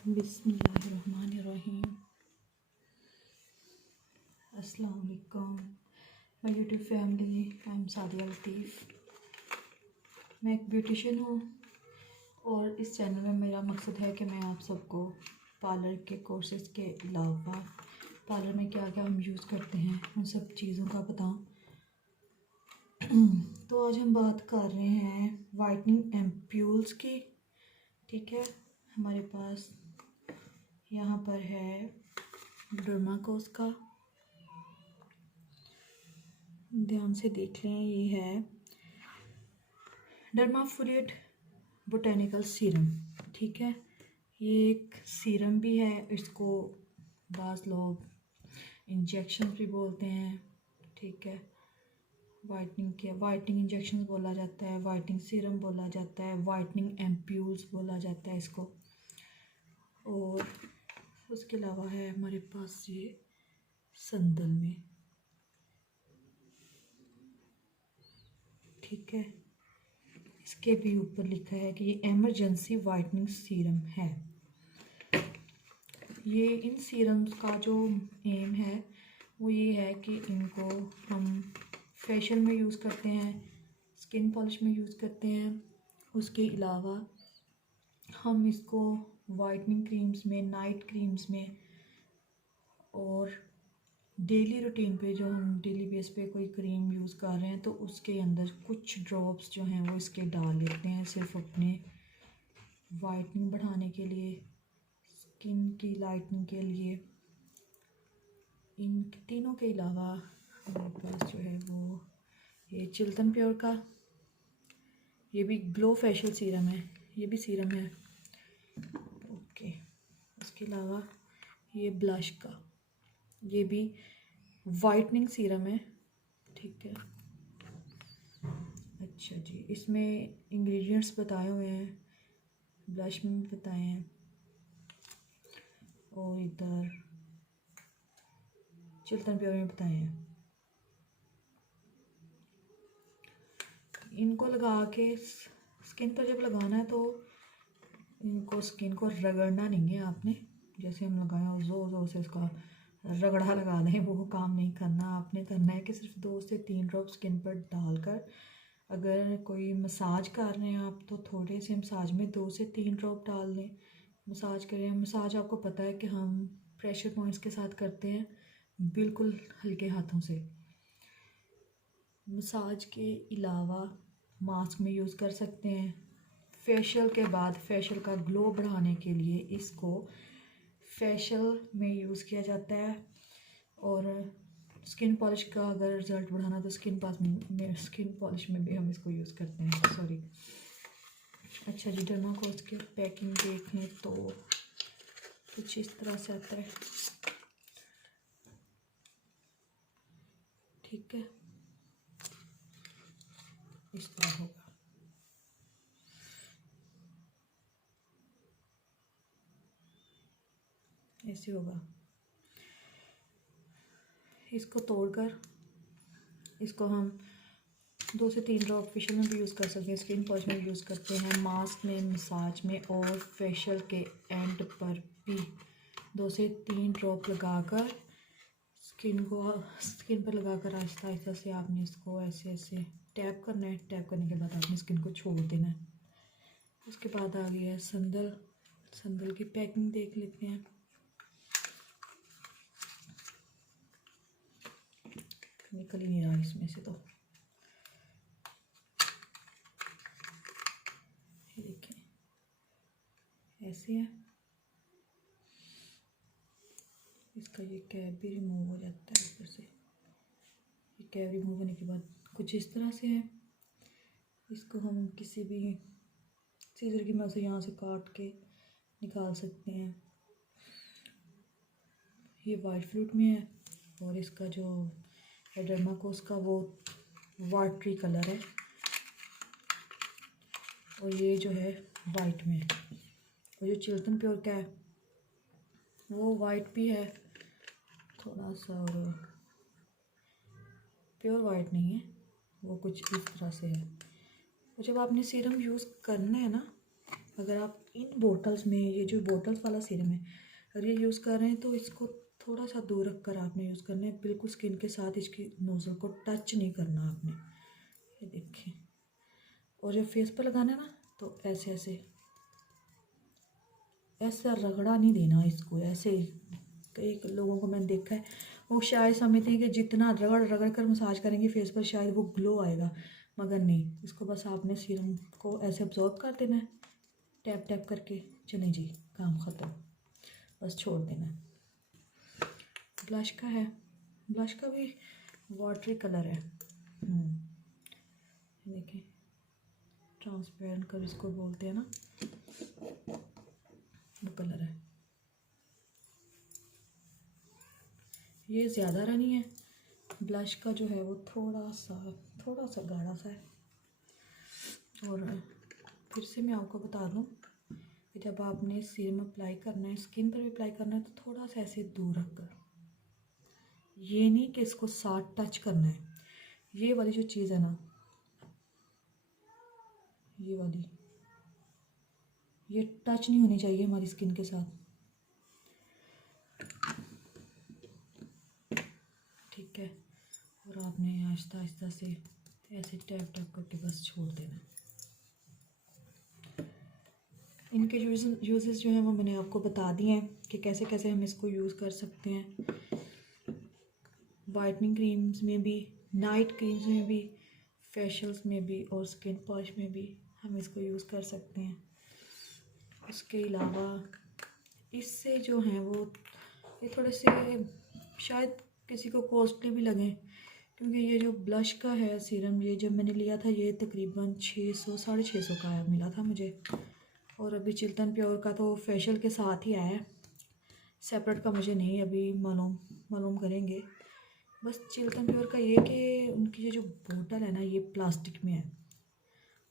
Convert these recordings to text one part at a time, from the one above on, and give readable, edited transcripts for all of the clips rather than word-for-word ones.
बिस्मिल्लाहिर्रहमानिर्रहीम। अस्सलाम वालेकुम my YouTube family. I am Sadia Latif. मैं एक ब्यूटिशियन हूँ और इस चैनल में मेरा मकसद है कि मैं आप सबको पार्लर के कोर्सेज़ के अलावा पार्लर में क्या क्या हम यूज़ करते हैं उन सब चीज़ों का बताऊँ। तो आज हम बात कर रहे हैं वाइटनिंग एम्प्यूल्स की। ठीक है, हमारे पास यहाँ पर है डर्माकोस का, ध्यान से देख लें। ये है डर्माफोलिएट बोटेनिकल सीरम। ठीक है, ये एक सीरम भी है, इसको बाज़ लोग इंजेक्शन भी बोलते हैं। ठीक है, वाइटनिंग इंजेक्शन बोला जाता है, वाइटनिंग सीरम बोला जाता है, वाइटनिंग एम्प्यूल्स बोला जाता है इसको। और उसके अलावा है हमारे पास ये संदल में। ठीक है, इसके भी ऊपर लिखा है कि ये एमरजेंसी वाइटनिंग सीरम है। ये इन सीरम्स का जो एम है वो ये है कि इनको हम फेशियल में यूज़ करते हैं, स्किन पॉलिश में यूज़ करते हैं। उसके अलावा हम इसको वाइटनिंग क्रीम्स में, नाइट क्रीम्स में और डेली रूटीन पे जो हम डेली बेस पे कोई क्रीम यूज़ कर रहे हैं तो उसके अंदर कुछ ड्रॉप्स जो हैं वो इसके डाल लेते हैं, सिर्फ अपने वाइटनिंग बढ़ाने के लिए, स्किन की लाइटनिंग के लिए। इन तीनों के अलावा हमारे पास जो है वो ये चिल्तन प्योर का, ये भी ग्लो फेशियल सीरम है, ये भी सीरम है। ओके, उसके अलावा ये ब्लश का, ये भी वाइटनिंग सीरम है। ठीक है, अच्छा जी, इसमें इंग्रेडिएंट्स बताए हुए हैं, ब्लश में भी बताए हैं और इधर चिल्तन प्योर में बताए हैं। इनको लगा के स्किन पर जब लगाना है तो इनको स्किन को रगड़ना नहीं है आपने, जैसे हम लगाएं और ज़ोर ज़ोर से इसका रगड़ा लगा दें, वो काम नहीं करना। आपने करना है कि सिर्फ 2 से 3 ड्रॉप स्किन पर डालकर, अगर कोई मसाज कर रहे हैं आप तो थोड़े से मसाज में 2 से 3 ड्रॉप डाल दें, मसाज करें। मसाज आपको पता है कि हम प्रेशर पॉइंट्स के साथ करते हैं, बिल्कुल हल्के हाथों से। मसाज के अलावा मास्क में यूज़ कर सकते हैं। फेशियल के बाद फेशियल का ग्लो बढ़ाने के लिए इसको फेशियल में यूज़ किया जाता है। और स्किन पॉलिश का अगर रिज़ल्ट बढ़ाना तो स्किन पॉलिश में भी हम इसको यूज़ करते हैं। सॉरी। अच्छा जी, डर्माकोस की पैकिंग देखें तो कुछ इस तरह से आता है। ठीक है, इस तरह होगा। ऐसे होगा। इसको तोड़कर इसको हम 2 से 3 ड्रॉप फेशियल में भी यूज़ कर सकते हैं, स्किन पॉलिश में भी यूज़ करते हैं, मास्क में, मसाज में और फेशियल के एंड पर भी 2 से 3 ड्रॉप लगाकर स्किन पर लगाकर आहिस्ता आहिस्ता से आपने इसको ऐसे ऐसे टैप करना है। टैप करने के बाद आपने स्किन को छोड़ देना है। उसके बाद आ गया है संदल की पैकिंग देख लेते हैं। निकल ही नहीं रहा इसमें से, तो ये देखें ऐसे है। इसका ये कैप भी रिमूव हो जाता है ऊपर से। ये कैप रिमूव होने के बाद कुछ इस तरह से है। इसको हम किसी भी सीजर की मदद से यहाँ से काट के निकाल सकते हैं। ये वाइट फ्रूट में है और इसका जो है डर्माकोस का वो वाटरी कलर है और ये जो है वाइट में है। और जो चिल्तन प्योर का है वो वाइट भी है थोड़ा सा, और प्योर वाइट नहीं है, वो कुछ इस तरह से है। और जब आपने सीरम यूज़ करना है ना, अगर आप इन बोटल्स में, ये जो बोटल्स वाला सीरम है, अगर ये यूज़ कर रहे हैं तो इसको थोड़ा सा दूर रख कर आपने यूज़ करना है, बिल्कुल स्किन के साथ इसकी नोज़ल को टच नहीं करना आपने। ये देखिए, और जब फेस पर लगाना है ना तो ऐसे ऐसे ऐसा रगड़ा नहीं देना इसको, ऐसे। कई लोगों को मैंने देखा है वो शायद समझते हैं कि जितना रगड़ रगड़ कर मसाज करेंगे फेस पर शायद वो ग्लो आएगा, मगर नहीं। इसको बस आपने सीरम को ऐसे अब्जॉर्ब कर देना है, टैप टैप करके, चलें जी, काम ख़त्म, बस छोड़ देना है। ब्लश का है, ब्लश का भी वाटरी कलर है, देखिए ट्रांसपेरेंट कलर इसको बोलते हैं ना, वो कलर है। ये ज़्यादा रनी है, ब्लश का जो है वो थोड़ा सा गाढ़ा सा है। और फिर से मैं आपको बता दूं कि जब आपने सीरम अप्लाई करना है, स्किन पर भी अप्लाई करना है, तो थोड़ा सा ऐसे दूर रखकर, ये नहीं कि इसको साथ टच करना है। ये वाली जो चीज़ है ना, ये वाली, ये टच नहीं होनी चाहिए हमारी स्किन के साथ, ठीक है। और आपने आहिस्ता आहिस्ता से ऐसे टैप टैप करके बस छोड़ देना है। इनके यूजेस जो हैं वो मैंने आपको बता दिए हैं कि कैसे कैसे हम इसको यूज़ कर सकते हैं। वाइटनिंग क्रीम्स में भी, नाइट क्रीम्स में भी, फेशियल्स में भी और स्किन पॉलिश में भी हम इसको यूज़ कर सकते हैं। उसके अलावा इससे जो हैं वो ये थोड़े से शायद किसी को कॉस्टली भी लगें, क्योंकि ये जो ब्लश का है सीरम, ये जब मैंने लिया था ये तकरीबन 600 650 का मिला था मुझे। और अभी चिल्तन प्योर का तो फेशियल के साथ ही आया है, सेपरेट का मुझे नहीं अभी मालूम करेंगे। बस चिल्तन प्योर का ये कि उनकी ये जो बोतल है ना ये प्लास्टिक में है,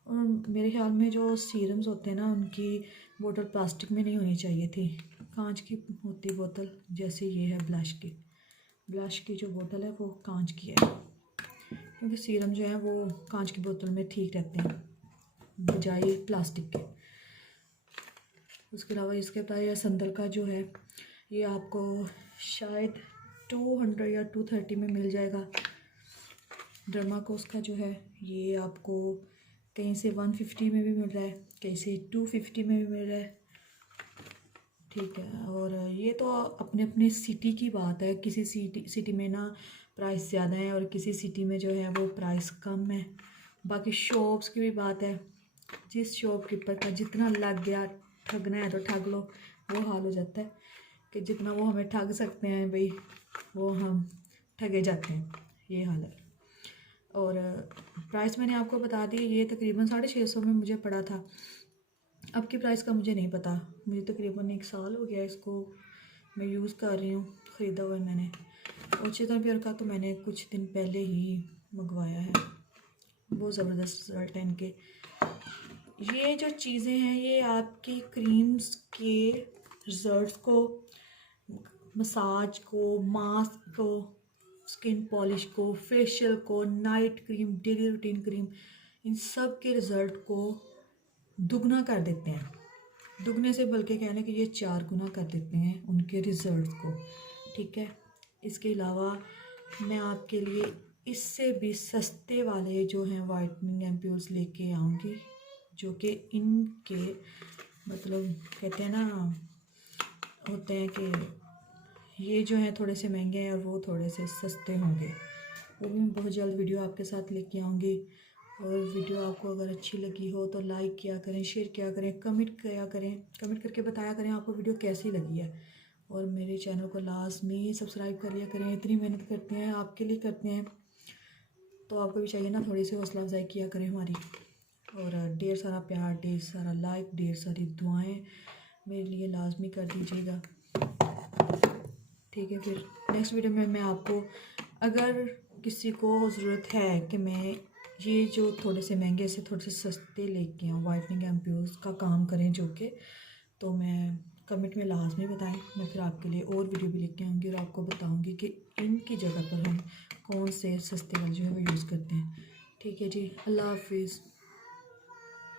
और मेरे ख्याल में जो सीरम्स होते हैं ना उनकी बोतल प्लास्टिक में नहीं होनी चाहिए थी, कांच की होती बोतल, जैसे ये है ब्लश की जो बोतल है वो कांच की है, क्योंकि सीरम जो है वो कांच की बोतल में ठीक रहते हैं बजाय प्लास्टिक के। उसके अलावा इसके प्राइस संदल का जो है ये आपको शायद 200 या 230 में मिल जाएगा। डर्माकोस का जो है ये आपको कहीं से 150 में भी मिल रहा है, कहीं से 250 में भी मिल रहा है, ठीक है। और ये तो अपने अपने सिटी की बात है, किसी सिटी में ना प्राइस ज़्यादा है और किसी सिटी में जो है वो प्राइस कम है। बाकी शॉप्स की भी बात है, जिस शॉपकीपर का जितना लग गया, ठगना है तो ठग लो, वो हाल हो जाता है कि जितना वो हमें ठग सकते हैं भाई वो हम ठगे जाते हैं, ये हाल है। और प्राइस मैंने आपको बता दी, ये तकरीबन 650 में मुझे पड़ा था। अब की प्राइस का मुझे नहीं पता, मुझे तकरीबन 1 साल हो गया इसको मैं यूज़ कर रही हूँ, ख़रीदा हुआ है मैंने। और चिल्तन प्योर का तो मैंने कुछ दिन पहले ही मंगवाया है, बहुत ज़बरदस्त रिजल्ट है इनके। ये जो चीज़ें हैं ये आपकी क्रीम्स के रिजल्ट्स को, मसाज को, मास्क को, स्किन पॉलिश को, फेशियल को, night cream, daily routine cream, इन सब के रिज़ल्ट को दुगना कर देते हैं। दुगने से बल्कि कह लें कि ये 4 गुना कर देते हैं उनके रिज़ल्ट को, ठीक है। इसके अलावा मैं आपके लिए इससे भी सस्ते वाले जो हैं वाइटनिंग एम्प्यूल्स लेके आऊँगी, जो कि इनके मतलब कहते हैं ना, होते हैं कि ये जो है थोड़े से महंगे हैं और वो थोड़े से सस्ते होंगे। वो भी मैं बहुत जल्द वीडियो आपके साथ लेके आऊँगी। और वीडियो आपको अगर अच्छी लगी हो तो लाइक किया करें, शेयर किया करें, कमेंट किया करें, कमेंट करके बताया करें आपको वीडियो कैसी लगी है। और मेरे चैनल को लाजमी सब्सक्राइब कर लिया करें, इतनी मेहनत करते हैं आपके लिए करते हैं, तो आपको भी चाहिए ना थोड़ी सी हौसला अफजाई किया करें हमारी। और ढेर सारा प्यार, ढेर सारा लाइक, ढेर सारी दुआएं मेरे लिए लाजमी कर दीजिएगा, ठीक है। फिर नेक्स्ट वीडियो में मैं आपको, अगर किसी को ज़रूरत है कि मैं ये जो थोड़े से महंगे से थोड़े से सस्ते लेके आऊँ वाइटनिंग एम्प्यूल्स का काम करें जो कि, तो मैं कमेंट में लाजमी बताएं, मैं फिर आपके लिए और वीडियो भी लेके आऊँगी और आपको बताऊँगी कि इनकी जगह पर हम कौन से सस्ते वाले जो है वो यूज़ करते हैं, ठीक है जी। अल्लाह हाफिज़।